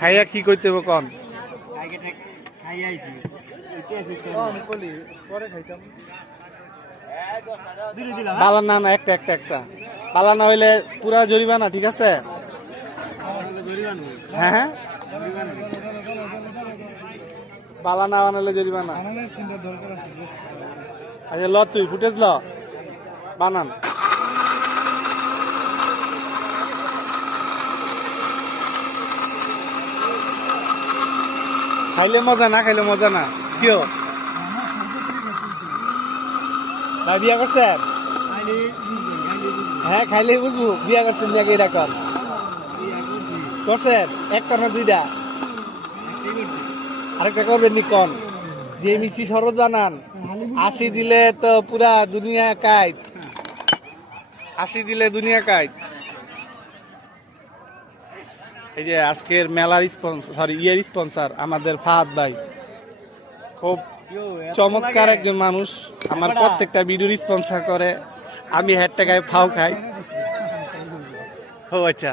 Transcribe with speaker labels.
Speaker 1: খাইয়া কি করতে হবে কন?
Speaker 2: খাই
Speaker 1: বালা না না একটা একটা একটা। বালা না হইলে পুরা জরিমানা ঠিক আছে? হ্যাঁ হ্যাঁ? বালা না বানালে জরিমানা। আচ্ছা ল তুই ফুটেজ ল। বানান। খাইলে মজা, না খাইলে মজা না? কিয়? ভাই, বিয়া করছেন হ্যাঁ খাইলে বুঝব। বিয়া করছেন নাকি এটা কর। করছেন একটা না দুইটা? আরেকটা করবেন নি, কন। যে মিষ্টি শরবত বানান, আশি দিলে তো পুরা দুনিয়া কাইত। আশি দিলে দুনিয়া কাইত। এই যে আজকের মেলার স্পন্সর সরি ইয়ের স্পন্সর আমাদের ফাহাদ ভাই। খুব চমৎকার একজন মানুষ। আমার প্রত্যেকটা ভিডিওর স্পন্সর করে। আমি হ্যাট টাকায় ফাও খাই। ও আচ্ছা।